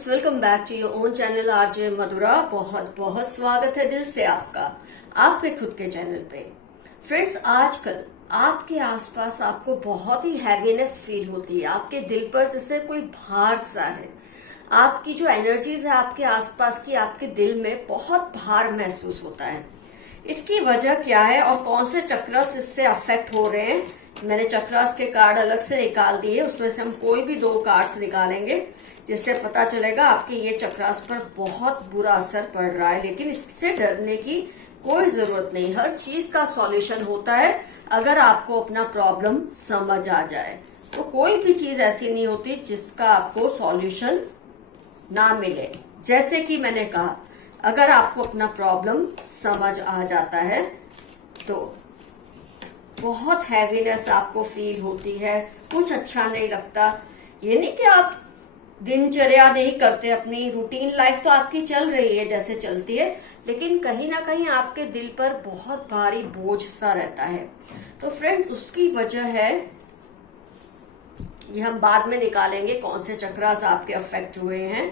Friends, welcome back to your own channel RJ Madhura. बहुत बहुत स्वागत है दिल से आपका आपके खुद के चैनल पे। फ्रेंड्स, आजकल आपके आसपास आपको बहुत ही हैवीनेस फील होती है। आपके दिल पर जैसे कोई भार सा है। आपकी जो एनर्जीज है आपके आसपास की, आपके दिल में बहुत भार महसूस होता है। इसकी वजह क्या है और कौन से चक्रस इससे अफेक्ट हो रहे हैं? मैंने चक्रस के कार्ड अलग से निकाल दिए, उसमें से हम कोई भी 2 कार्ड्स निकालेंगे जिससे पता चलेगा आपके ये चक्रस पर बहुत बुरा असर पड़ रहा है। लेकिन इससे डरने की कोई जरूरत नहीं। हर चीज का सॉल्यूशन होता है अगर आपको अपना प्रॉब्लम समझ आ जाए। तो कोई भी चीज ऐसी नहीं होती जिसका आपको सॉल्यूशन ना मिले। जैसे कि मैंने कहा, अगर आपको अपना प्रॉब्लम समझ आ जाता है तो बहुत हैवीनेस आपको फील होती है, कुछ अच्छा नहीं लगता। ये नहीं कि आप दिनचर्या नहीं करते, अपनी रूटीन लाइफ तो आपकी चल रही है जैसे चलती है, लेकिन कहीं ना कहीं आपके दिल पर बहुत भारी बोझ सा रहता है। तो फ्रेंड्स, उसकी वजह है, ये हम बाद में निकालेंगे कौन से चक्रास आपके अफेक्ट हुए हैं,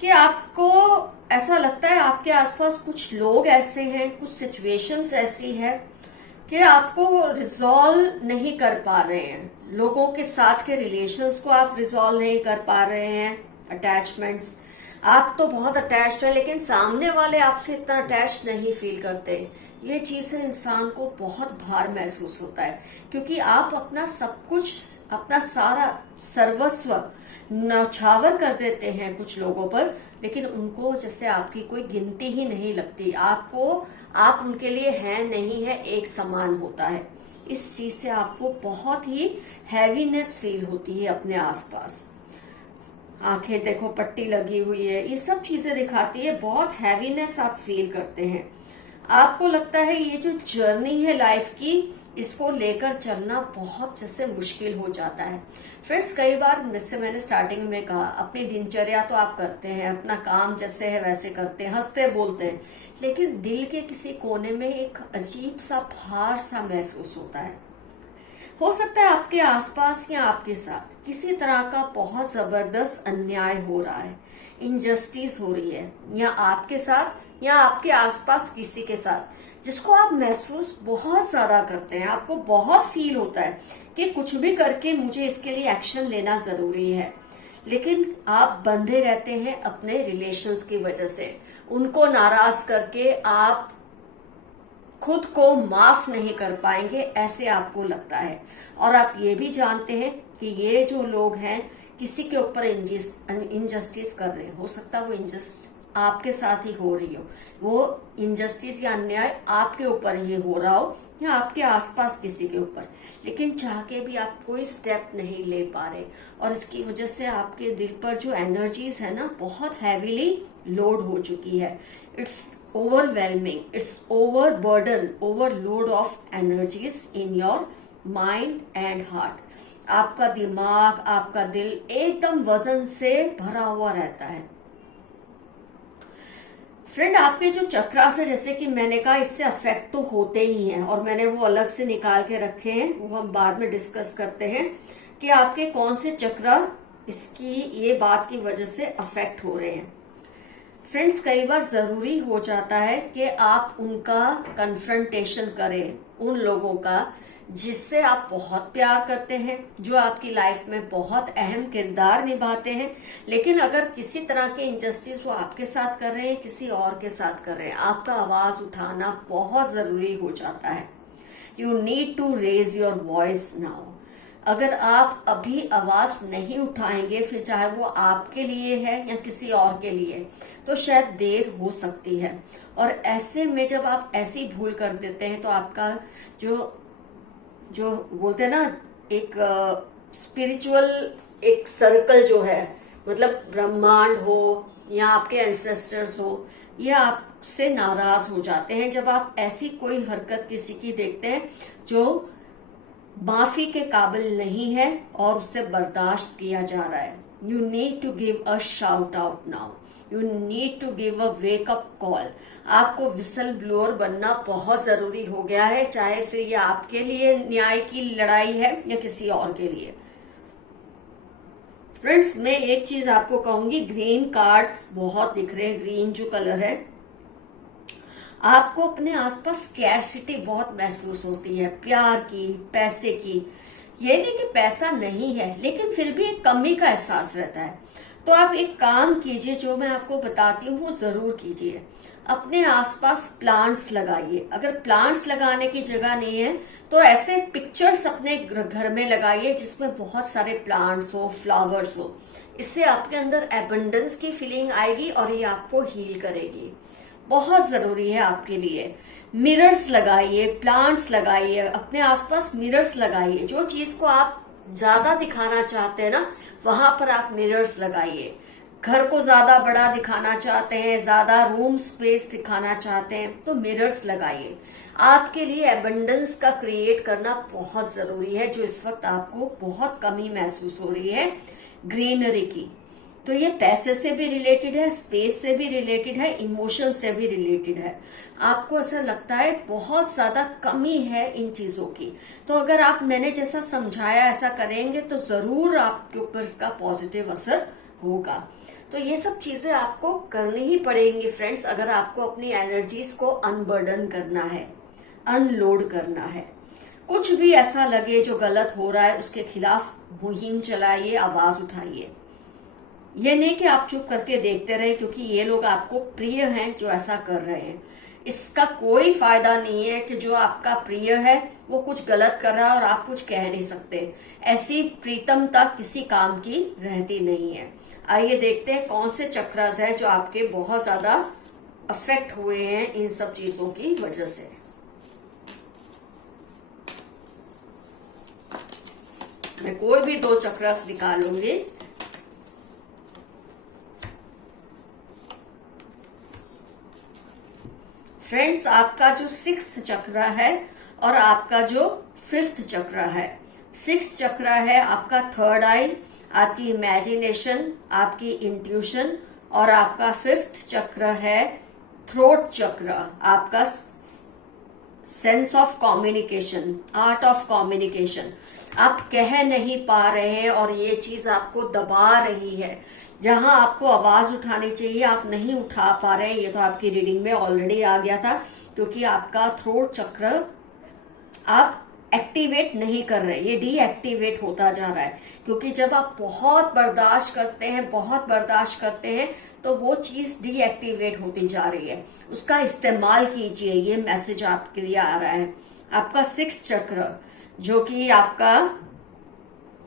कि आपको ऐसा लगता है आपके आसपास कुछ लोग ऐसे हैं, कुछ सिचुएशंस ऐसी है कि आपको रिजॉल्व नहीं कर पा रहे हैं। लोगों के साथ के रिलेशंस को आप रिजॉल्व नहीं कर पा रहे हैं। अटैचमेंट्स, आप तो बहुत अटैच्ड हैं लेकिन सामने वाले आपसे इतना अटैच नहीं फील करते। ये चीज से इंसान को बहुत भार महसूस होता है, क्योंकि आप अपना सब कुछ, अपना सारा सर्वस्व न्यौछावर कर देते हैं कुछ लोगों पर, लेकिन उनको जैसे आपकी कोई गिनती ही नहीं लगती। आपको, आप उनके लिए है नहीं है, एक समान होता है। इस चीज से आपको बहुत ही हैवीनेस फील होती है अपने आसपास। आंखें देखो पट्टी लगी हुई है, ये सब चीजें दिखाती है बहुत हैवीनेस आप फील करते हैं। आपको लगता है ये जो जर्नी है लाइफ की, इसको लेकर चलना बहुत जैसे मुश्किल हो जाता है। फ्रेंड्स, कई बार जैसे मैंने स्टार्टिंग में कहा, अपनी दिनचर्या तो आप करते हैं, अपना काम जैसे है वैसे करते हैं, हंसते बोलते हैं, लेकिन दिल के किसी कोने में एक अजीब सा भार सा महसूस होता है। हो सकता है आपके आसपास या आपके साथ किसी तरह का बहुत जबरदस्त अन्याय हो रहा है, इनजस्टिस हो रही है, या आपके साथ या आपके आसपास किसी के साथ, जिसको आप महसूस बहुत ज्यादा करते हैं। आपको बहुत फील होता है कि कुछ भी करके मुझे इसके लिए एक्शन लेना जरूरी है, लेकिन आप बंधे रहते हैं अपने रिलेशंस की वजह से। उनको नाराज करके आप खुद को माफ नहीं कर पाएंगे, ऐसे आपको लगता है। और आप ये भी जानते हैं कि ये जो लोग हैं किसी के ऊपर इनजस्टिस कर रहे हैं। हो सकता है वो इनजस्ट आपके साथ ही हो रही हो, वो इनजस्टिस या अन्याय आपके ऊपर ही हो रहा हो या आपके आसपास किसी के ऊपर, लेकिन चाह के भी आप कोई स्टेप नहीं ले पा रहे। और इसकी वजह से आपके दिल पर जो एनर्जीज है ना, बहुत हैवीली लोड हो चुकी है। It's overwhelming, it's overburden, overload of energies in your mind and heart. आपका दिमाग, आपका दिल एकदम वजन से भरा हुआ रहता है। फ्रेंड, आपके जो चक्रास है, जैसे कि मैंने कहा, इससे अफेक्ट तो होते ही हैं, और मैंने वो अलग से निकाल के रखे हैं, वो हम बाद में डिस्कस करते हैं कि आपके कौन से चक्र इसकी ये बात की वजह से अफेक्ट हो रहे हैं। फ्रेंड्स, कई बार जरूरी हो जाता है कि आप उनका कन्फ्रंटेशन करें, उन लोगों का जिससे आप बहुत प्यार करते हैं, जो आपकी लाइफ में बहुत अहम किरदार निभाते हैं, लेकिन अगर किसी तरह के इनजस्टिस वो आपके साथ कर रहे हैं, किसी और के साथ कर रहे हैं, आपका आवाज उठाना बहुत जरूरी हो जाता है। You need to raise your voice now. अगर आप अभी आवाज नहीं उठाएंगे, फिर चाहे वो आपके लिए है या किसी और के लिए, तो शायद देर हो सकती है। और ऐसे में जब आप ऐसी भूल कर देते हैं तो आपका जो बोलते हैं ना, एक स्पिरिचुअल एक सर्कल जो है, मतलब ब्रह्मांड हो या आपके एंसेस्टर्स हो, ये आपसे नाराज हो जाते हैं जब आप ऐसी कोई हरकत किसी की देखते हैं जो माफी के काबिल नहीं है और उससे बर्दाश्त किया जा रहा है। You need to give a shout out now, you need to give a wake up call. आपको विसल ब्लोअर बनना बहुत जरूरी हो गया है, चाहे फिर ये आपके लिए न्याय की लड़ाई है या किसी और के लिए। फ्रेंड्स, मैं एक चीज आपको कहूंगी, ग्रीन कार्ड्स बहुत दिख रहे हैं। ग्रीन जो कलर है, आपको अपने आसपास स्कैरसिटी बहुत महसूस होती है, प्यार की, पैसे की। ये नहीं कि पैसा नहीं है, लेकिन फिर भी एक कमी का एहसास रहता है। तो आप एक काम कीजिए, जो मैं आपको बताती हूँ वो जरूर कीजिए। अपने आसपास प्लांट्स लगाइए। अगर प्लांट्स लगाने की जगह नहीं है तो ऐसे पिक्चर्स अपने घर में लगाइए जिसमें बहुत सारे प्लांट्स हो, फ्लावर्स हो। इससे आपके अंदर एबंडेंस की फीलिंग आएगी और ये आपको हील करेगी। बहुत जरूरी है आपके लिए। मिरर्स लगाइए, प्लांट्स लगाइए, अपने आसपास मिरर्स लगाइए। जो चीज को आप ज्यादा दिखाना चाहते हैं ना, वहां पर आप मिरर्स लगाइए। घर को ज्यादा बड़ा दिखाना चाहते हैं, ज्यादा रूम स्पेस दिखाना चाहते हैं, तो मिरर्स लगाइए। आपके लिए एबंडेंस का क्रिएट करना बहुत जरूरी है, जो इस वक्त आपको बहुत कमी महसूस हो रही है ग्रीनरी की। तो ये पैसे से भी रिलेटेड है, स्पेस से भी रिलेटेड है, इमोशन से भी रिलेटेड है। आपको ऐसा लगता है बहुत ज्यादा कमी है इन चीजों की, तो अगर आप मैंने जैसा समझाया ऐसा करेंगे तो जरूर आपके ऊपर इसका पॉजिटिव असर होगा। तो ये सब चीजें आपको करनी ही पड़ेंगी फ्रेंड्स, अगर आपको अपनी एनर्जीज को अनबर्डन करना है, अनलोड करना है। कुछ भी ऐसा लगे जो गलत हो रहा है, उसके खिलाफ मुहिम चलाइए, आवाज उठाइए। ये नहीं कि आप चुप करके देखते रहे क्योंकि ये लोग आपको प्रिय हैं जो ऐसा कर रहे हैं। इसका कोई फायदा नहीं है कि जो आपका प्रिय है वो कुछ गलत कर रहा है और आप कुछ कह नहीं सकते। ऐसी प्रीतमता किसी काम की रहती नहीं है। आइए देखते हैं कौन से चक्रास है जो आपके बहुत ज्यादा अफेक्ट हुए हैं इन सब चीजों की वजह से। मैं कोई भी 2 चक्रास निकालूंगी। फ्रेंड्स, आपका जो 6th चक्र है और आपका जो 5th चक्र है। 6th चक्र है आपका थर्ड आई, आपकी इमेजिनेशन, आपकी इंट्यूशन, और आपका 5th चक्र है थ्रोट चक्र, आपका sense of communication, art of communication. आप कह नहीं पा रहे हैं और ये चीज आपको दबा रही है। जहां आपको आवाज उठानी चाहिए आप नहीं उठा पा रहे। ये तो आपकी रीडिंग में ऑलरेडी आ गया था, क्योंकि आपका थ्रोट चक्र आप एक्टिवेट नहीं कर रहे, ये डीएक्टिवेट होता जा रहा है। क्योंकि जब आप बहुत बर्दाश्त करते हैं तो वो चीज डीएक्टिवेट होती जा रही है। उसका इस्तेमाल कीजिए, ये मैसेज आपके लिए आ रहा है। आपका 6th चक्र जो कि आपका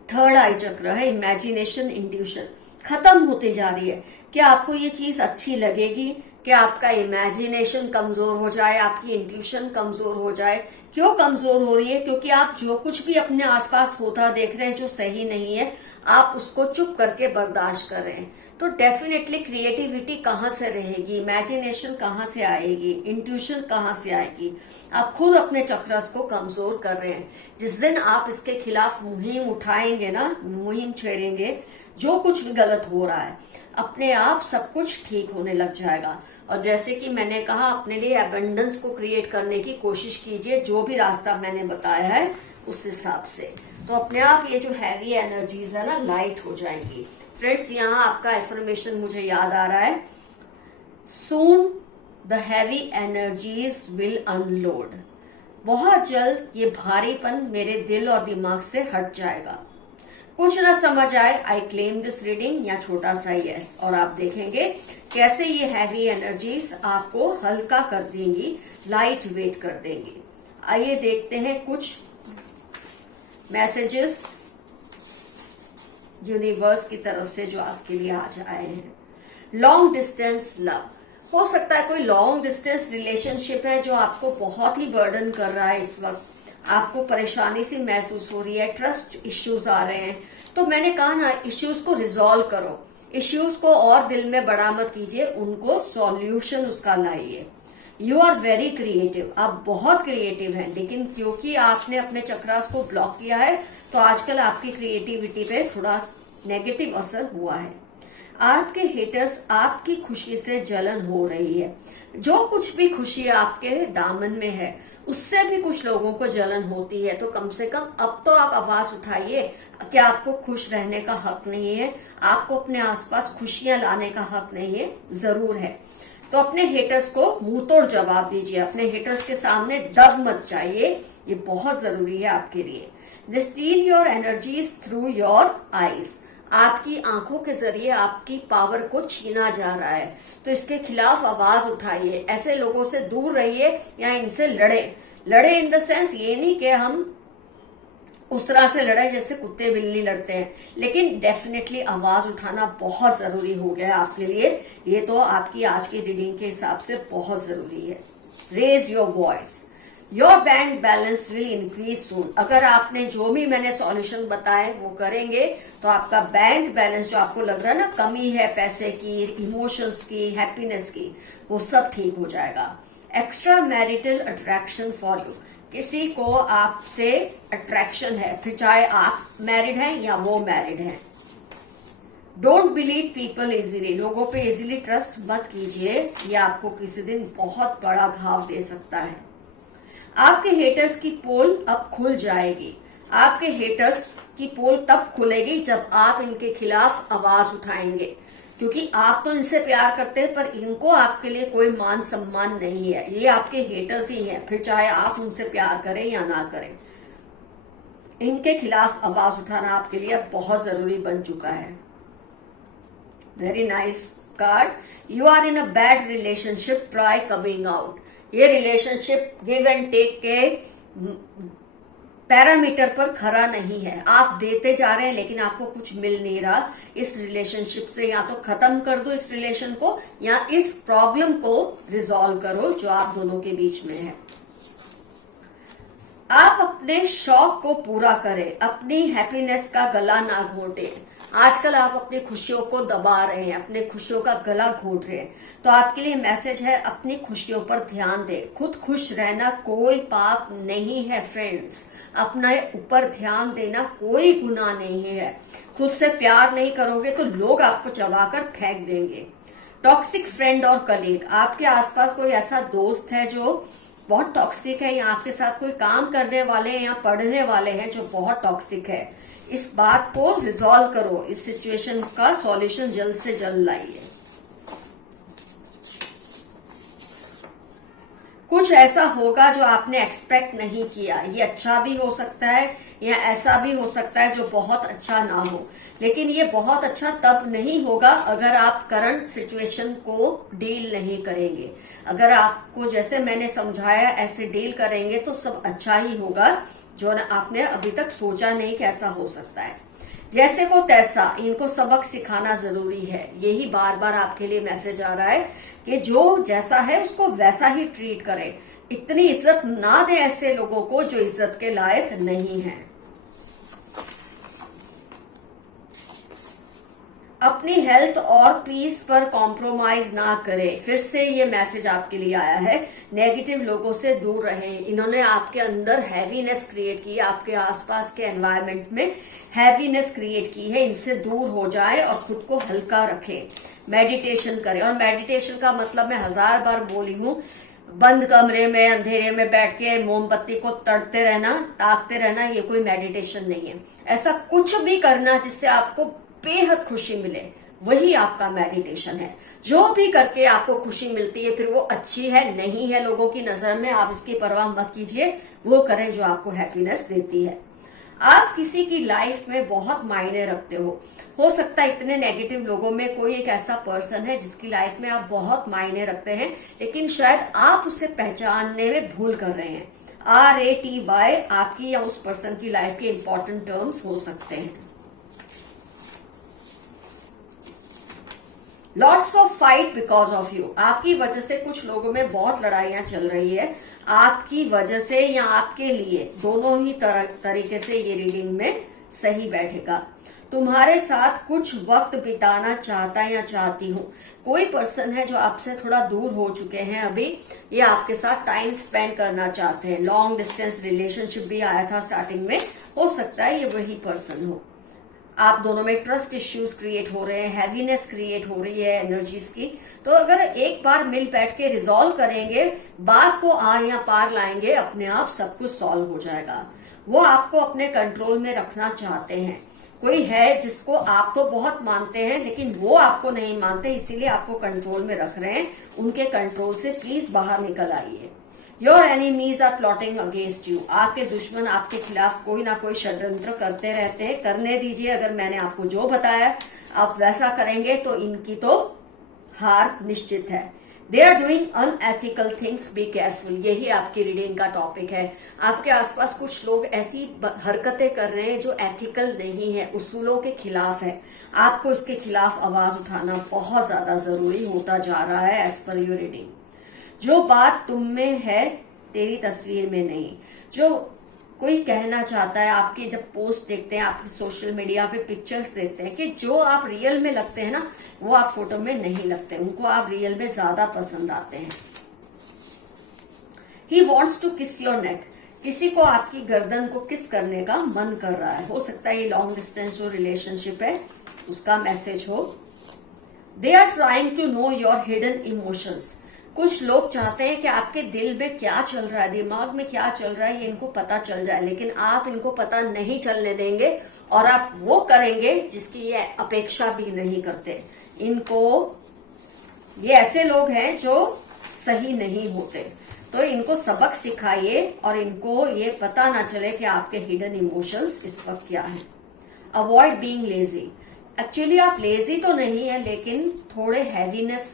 थर्ड आई चक्र है, इमेजिनेशन, इंट्यूशन, खत्म होती जा रही है। क्या आपको ये चीज अच्छी लगेगी कि आपका इमेजिनेशन कमजोर हो जाए, आपकी इंट्यूशन कमजोर हो जाए? क्यों कमजोर हो रही है? क्योंकि आप जो कुछ भी अपने आसपास होता देख रहे हैं जो सही नहीं है, आप उसको चुप करके बर्दाश्त कर रहे हैं। तो डेफिनेटली क्रिएटिविटी कहाँ से रहेगी, इमेजिनेशन कहाँ से आएगी, इंट्यूशन कहाँ से आएगी? आप खुद अपने चक्रस को कमजोर कर रहे हैं। जिस दिन आप इसके खिलाफ मुहिम उठाएंगे ना, मुहिम छेड़ेंगे, जो कुछ भी गलत हो रहा है, अपने आप सब कुछ ठीक होने लग जाएगा। और जैसे कि मैंने कहा, अपने लिए एबंडेंस को क्रिएट करने की कोशिश कीजिए, जो भी रास्ता मैंने बताया है उस हिसाब से। तो अपने आप ये जो हैवी एनर्जीज है ना, लाइट हो जाएंगी। फ्रेंड्स, यहाँ आपका एफर्मेशन मुझे याद आ रहा है, soon the heavy energies will unload. बहुत जल्द ये भारीपन मेरे दिल और दिमाग से हट जाएगा। कुछ ना समझ आए, आई क्लेम दिस रीडिंग या छोटा सा यस, और आप देखेंगे कैसे ये हैवी एनर्जीज आपको हल्का कर देंगी, लाइट वेट कर देंगी। आइए देखते हैं कुछ मैसेजेस यूनिवर्स की तरफ से जो आपके लिए आज आए हैं। लॉन्ग डिस्टेंस लव, हो सकता है कोई लॉन्ग डिस्टेंस रिलेशनशिप है जो आपको बहुत ही बर्डन कर रहा है। इस वक्त आपको परेशानी सी महसूस हो रही है, ट्रस्ट इश्यूज आ रहे हैं। तो मैंने कहा ना, इश्यूज को रिजॉल्व करो, इश्यूज को और दिल में बड़ा मत कीजिए, उनको सॉल्यूशन उसका लाइए। यू आर वेरी क्रिएटिव, आप बहुत क्रिएटिव हैं, लेकिन क्योंकि आपने अपने चक्रास को ब्लॉक किया है तो आजकल आपकी क्रिएटिविटी पे थोड़ा नेगेटिव असर हुआ है। आपके हेटर्स आपकी खुशी से जलन हो रही है। जो कुछ भी खुशी आपके दामन में है उससे भी कुछ लोगों को जलन होती है। तो कम से कम अब तो आप आवाज उठाइए कि आपको खुश रहने का हक नहीं है, आपको अपने आसपास खुशियां लाने का हक नहीं है, जरूर है। तो अपने हेटर्स को मुंह तोड़ जवाब दीजिए, अपने हेटर्स के सामने दब मत जाइए, ये बहुत जरूरी है आपके लिए। They steal your energies through your eyes, आपकी आंखों के जरिए आपकी पावर को छीना जा रहा है, तो इसके खिलाफ आवाज उठाइए। ऐसे लोगों से दूर रहिए या इनसे लड़े इन द सेंस ये नहीं कि हम उस तरह से लड़ाई जैसे कुत्ते बिल्ली लड़ते हैं, लेकिन डेफिनेटली आवाज उठाना बहुत जरूरी हो गया है आपके लिए। ये तो आपकी आज की रीडिंग के हिसाब से बहुत जरूरी है। Raise your voice, your bank balance will increase soon. अगर आपने जो भी मैंने सॉल्यूशन बताए वो करेंगे तो आपका बैंक बैलेंस, जो आपको लग रहा है ना कमी है पैसे की, इमोशंस की, हैप्पीनेस की, वो सब ठीक हो जाएगा। Extra marital attraction for you, किसी को आपसे अट्रैक्शन है, फिर चाहे आप मैरिड हैं या वो मैरिड हैं। डोंट बिलीव पीपल इजीली, लोगों पे इजीली ट्रस्ट मत कीजिए, ये आपको किसी दिन बहुत बड़ा घाव दे सकता है। आपके हेटर्स की पोल अब खुल जाएगी। आपके हेटर्स की पोल तब खुलेगी जब आप इनके खिलाफ आवाज उठाएंगे, क्योंकि आप तो इनसे प्यार करते हैं पर इनको आपके लिए कोई मान सम्मान नहीं है। ये आपके हेटर्स ही हैं, फिर चाहे आप उनसे प्यार करें या ना करें। इनके खिलाफ आवाज उठाना आपके लिए अब बहुत जरूरी बन चुका है। Very nice card. You are in a bad relationship, try coming out. ये रिलेशनशिप गिव एंड टेक के पैरामीटर पर खरा नहीं है। आप देते जा रहे हैं लेकिन आपको कुछ मिल नहीं रहा इस रिलेशनशिप से। या तो खत्म कर दो इस रिलेशन को या इस प्रॉब्लम को रिजॉल्व करो जो आप दोनों के बीच में है। आप अपने शौक को पूरा करें, अपनी हैप्पीनेस का गला ना घोटें। आजकल आप अपनी खुशियों को दबा रहे हैं, अपने खुशियों का गला घोट रहे हैं, तो आपके लिए मैसेज है अपनी खुशियों पर ध्यान दें। खुद खुश रहना कोई पाप नहीं है फ्रेंड्स, अपने ऊपर ध्यान देना कोई गुनाह नहीं है। खुद से प्यार नहीं करोगे तो लोग आपको चबाकर फेंक देंगे। टॉक्सिक फ्रेंड और कलीग, आपके आसपास कोई ऐसा दोस्त है जो बहुत टॉक्सिक है, या आपके साथ कोई काम करने वाले हैं या पढ़ने वाले हैं जो बहुत टॉक्सिक है, इस बात को रिजॉल्व करो। इस सिचुएशन का सॉल्यूशन जल्द से जल्द लाइए। कुछ ऐसा होगा जो आपने एक्सपेक्ट नहीं किया। ये अच्छा भी हो सकता है या ऐसा भी हो सकता है जो बहुत अच्छा ना हो, लेकिन ये बहुत अच्छा तब नहीं होगा अगर आप करंट सिचुएशन को डील नहीं करेंगे। अगर आपको जैसे मैंने समझाया ऐसे डील करेंगे तो सब अच्छा ही होगा, जो आपने अभी तक सोचा नहीं कैसा हो सकता है। जैसे को तैसा, इनको सबक सिखाना जरूरी है। यही बार बार आपके लिए मैसेज आ रहा है कि जो जैसा है उसको वैसा ही ट्रीट करें। इतनी इज्जत ना दें ऐसे लोगों को जो इज्जत के लायक नहीं हैं। अपनी हेल्थ और पीस पर कॉम्प्रोमाइज ना करें। फिर से ये मैसेज आपके लिए आया है, नेगेटिव लोगों से दूर रहें। इन्होंने आपके अंदर हैवीनेस क्रिएट की है, आपके आसपास के एनवायरनमेंट में हैवीनेस क्रिएट की है। इनसे दूर हो जाए और खुद को हल्का रखें। मेडिटेशन करें, और मेडिटेशन का मतलब मैं 1000 बार बोली हूँ, बंद कमरे में अंधेरे में बैठ के मोमबत्ती को तड़ते रहना, ताकते रहना, ये कोई मेडिटेशन नहीं है। ऐसा कुछ भी करना जिससे आपको बेहद खुशी मिले, वही आपका मेडिटेशन है। जो भी करके आपको खुशी मिलती है फिर वो अच्छी है नहीं है लोगों की नजर में, आप इसकी परवाह मत कीजिए, वो करें जो आपको हैप्पीनेस देती है। आप किसी की लाइफ में बहुत मायने रखते हो सकता है इतने नेगेटिव लोगों में कोई एक ऐसा पर्सन है जिसकी लाइफ में आप बहुत मायने रखते हैं, लेकिन शायद आप उसे पहचानने में भूल कर रहे हैं। RATY आपकी या उस पर्सन की लाइफ के इंपॉर्टेंट टर्म्स हो सकते हैं। Lots of fight because of you, आपकी वजह से कुछ लोगों में बहुत लड़ाइयां चल रही है। आपकी वजह से या आपके लिए, दोनों ही तरीके से ये रीडिंग में सही बैठेगा। तुम्हारे साथ कुछ वक्त बिताना चाहता या चाहती हूँ। कोई पर्सन है जो आपसे थोड़ा दूर हो चुके हैं अभी, ये आपके साथ टाइम स्पेंड करना चाहते हैं। लॉन्ग डिस्टेंस रिलेशनशिप भी आया था स्टार्टिंग में, हो सकता है ये वही पर्सन हो। आप दोनों में ट्रस्ट इश्यूज क्रिएट हो रहे हैं, हैवीनेस क्रिएट हो रही है एनर्जीज की। तो अगर एक बार मिल बैठ के रिजॉल्व करेंगे, बात को आर या पार लाएंगे, अपने आप सब कुछ सॉल्व हो जाएगा। वो आपको अपने कंट्रोल में रखना चाहते हैं। कोई है जिसको आप तो बहुत मानते हैं लेकिन वो आपको नहीं मानते, इसीलिए आपको कंट्रोल में रख रहे हैं। उनके कंट्रोल से प्लीज बाहर निकल आइए। Your enemies are plotting against you. आपके दुश्मन आपके खिलाफ कोई ना कोई षड्यंत्र करते रहते हैं। करने दीजिए। अगर मैंने आपको जो बताया आप वैसा करेंगे तो इनकी तो हार निश्चित है। They are doing unethical things, be careful. यही आपकी रीडिंग का टॉपिक है। आपके आसपास कुछ लोग ऐसी हरकतें कर रहे हैं जो एथिकल नहीं है, उसूलों के खिलाफ है। आपको इसके खिलाफ आवाज उठाना बहुत ज्यादा जरूरी होता जा रहा है एज पर योर रीडिंग। जो बात तुम में है तेरी तस्वीर में नहीं। जो कोई कहना चाहता है, आपके जब पोस्ट देखते हैं, आपके सोशल मीडिया पे पिक्चर्स देखते हैं कि जो आप रियल में लगते हैं ना, वो आप फोटो में नहीं लगते। उनको आप रियल में ज्यादा पसंद आते हैं। He wants to kiss your neck. किसी को आपकी गर्दन को किस करने का मन कर रहा है। हो सकता है ये लॉन्ग डिस्टेंस जो रिलेशनशिप है उसका मैसेज हो। They are trying to know your hidden emotions. कुछ लोग चाहते हैं कि आपके दिल में क्या चल रहा है, दिमाग में क्या चल रहा है, ये इनको पता चल जाए, लेकिन आप इनको पता नहीं चलने देंगे और आप वो करेंगे जिसकी ये अपेक्षा भी नहीं करते। इनको, ये ऐसे लोग हैं जो सही नहीं होते, तो इनको सबक सिखाइए और इनको ये पता ना चले कि आपके हिडन इमोशंस इस वक्त क्या है। Avoid being lazy. एक्चुअली आप लेजी तो नहीं है, लेकिन थोड़े हैवीनेस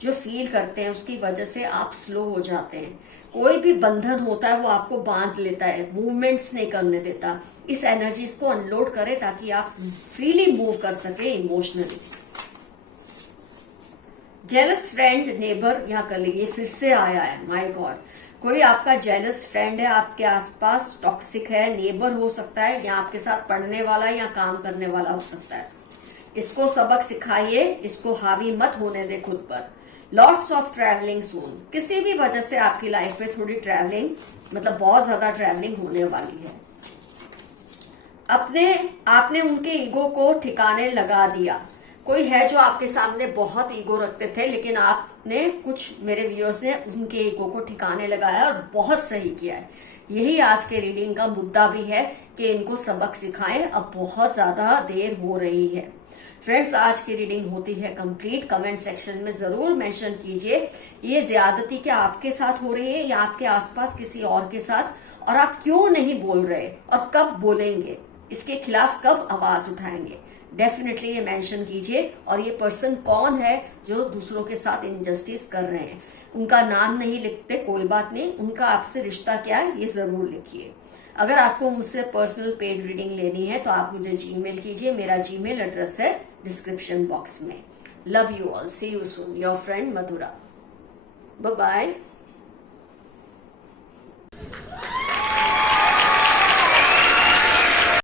जो फील करते हैं उसकी वजह से आप स्लो हो जाते हैं। कोई भी बंधन होता है वो आपको बांध लेता है, मूवमेंट्स नहीं करने देता। इस एनर्जीज को अनलोड करें ताकि आप फ्रीली मूव कर सके इमोशनली। जेलस फ्रेंड, नेबर या कलीग, ये फिर से आया है। माय गॉड, कोई आपका जेलस फ्रेंड है आपके आसपास, टॉक्सिक है, नेबर हो सकता है, या आपके साथ पढ़ने वाला या काम करने वाला हो सकता है। इसको सबक सिखाइए, इसको हावी मत होने दे खुद पर। लॉट्स ऑफ ट्रैवलिंग सून। किसी भी वजह से आपकी लाइफ में थोड़ी ट्रैवलिंग, मतलब बहुत ज्यादा ट्रैवलिंग होने वाली है। आपने उनके ईगो को ठिकाने लगा दिया। कोई है जो आपके सामने बहुत ईगो रखते थे, लेकिन आपने, कुछ मेरे व्यूअर्स ने उनके ईगो को ठिकाने लगाया और बहुत सही किया है। यही आज के रीडिंग का मुद्दा भी है कि इनको सबक सिखाएं, अब बहुत ज्यादा देर हो रही है। फ्रेंड्स, आज की रीडिंग होती है कंप्लीट। कमेंट सेक्शन में जरूर मेंशन कीजिए ये ज्यादती क्या आपके साथ हो रही है या आपके आसपास किसी और के साथ, और आप क्यों नहीं बोल रहे और कब बोलेंगे, इसके खिलाफ कब आवाज उठाएंगे। डेफिनेटली ये मेंशन कीजिए। और ये पर्सन कौन है जो दूसरों के साथ इनजस्टिस कर रहे हैं। उनका नाम नहीं लिखते, कोई बात नहीं, उनका आपसे रिश्ता क्या है ये जरूर लिखिए। अगर आपको मुझसे पर्सनल पेड रीडिंग लेनी है तो आप मुझे जीमेल कीजिए। मेरा जीमेल एड्रेस है डिस्क्रिप्शन बॉक्स में। Love you all, see you soon, your friend Madhura. Bye bye.